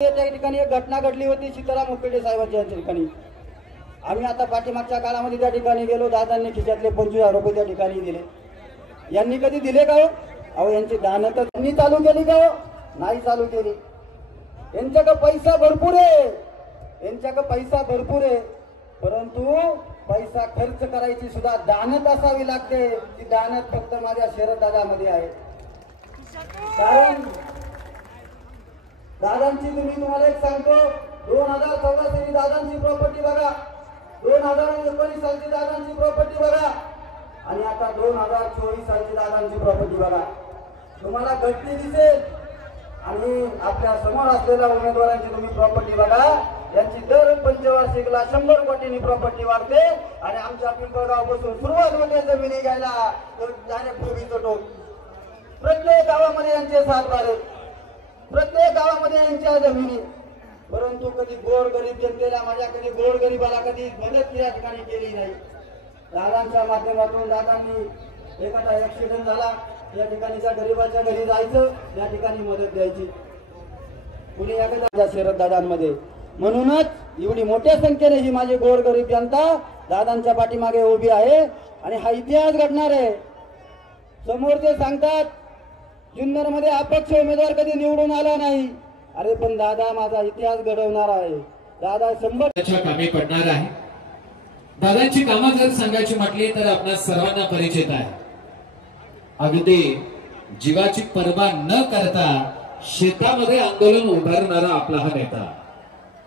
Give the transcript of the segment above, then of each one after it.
त्या ठिकाणी एक घटना घडली होती सीताराम उपेडे साहेबांच्या ठिकाणी। आम्ही आता पाठीमागच्या काळामध्ये त्या ठिकाणी गेलो, दादांनी खिशातले 25,000 रुपये त्या ठिकाणी दिले। यांनी कधी दिले का हो? अहो यांची दान तर त्यांनी चालू केली का हो? नाही चालू केली। यांच्याकडे पैसा भरपूर आहे, यांच्याकडे पैसा भरपूर आहे, परंतु पैसा खर्च करायची सुद्धा दानत असावी लागते। ती दानत फक्त माझ्या शरद दादामध्ये आहे। कारण दादांची तुम्हाला एक सांगतो, 2014 साली दादांची प्रॉपर्टी बघा, 2019 सालची दादांची प्रॉपर्टी बघा आणि आता 2024 सालची दादांची प्रॉपर्टी बघा। तुम्हाला घटती दिसेल आणि आपल्या समोर असलेल्या उमेदवारांची तुम्ही प्रॉपर्टी बघा, यांची दर पंचवार्षिकला 100 कोटींनी प्रॉपर्टी वाढते आणि आमच्या पिंपळगाव पासून सुरुवात होते जमिनी घ्यायला तर डायरेक्ट भूमीचं टोक। प्रत्येक गावामध्ये यांचे सातबारे, प्रत्येक गावामध्ये यांच्या जमिनी, परंतु कधी गोरगरीब जनतेला, माझ्या कधी गोरगरिबाला कधी मदत या ठिकाणी केली नाही। दादांच्या माध्यमातून दादांनी एखादा ऍक्सिडेंट झाला या ठिकाणी त्या गरीबाच्या घरी जायचं, त्या ठिकाणी मदत द्यायची। कुणी एखाद्या शरद दादांमध्ये, म्हणूनच एवढी मोठ्या संख्येने ही माझी गोरगरीब जनता दादांच्या पाठीमागे उभी आहे आणि हा इतिहास घडणार आहे। समोर ते सांगतात जुन्नर मध्ये अपक्ष उमेदवार कधी निवडून आला नाही, अरे पण दादा माझा इतिहास घडवणार आहे। दादा 100 कामे पडणार आहे। दादांची कामं जर सांगायची म्हटली तर आपल्या सर्वांना परिचित आहे। अगदी जीवाची पर्वा न करता शेतामध्ये आंदोलन उभारणारा आपला हा नेता,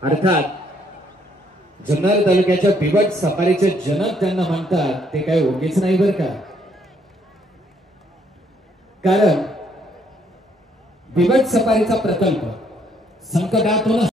अर्थात जुन्नर तालुक्याच्या बिबट सफारीचे जनक त्यांना म्हणतात ते काही उगीच नाही बर का। कारण बिबट सफारीचा प्रकल्प संकटातून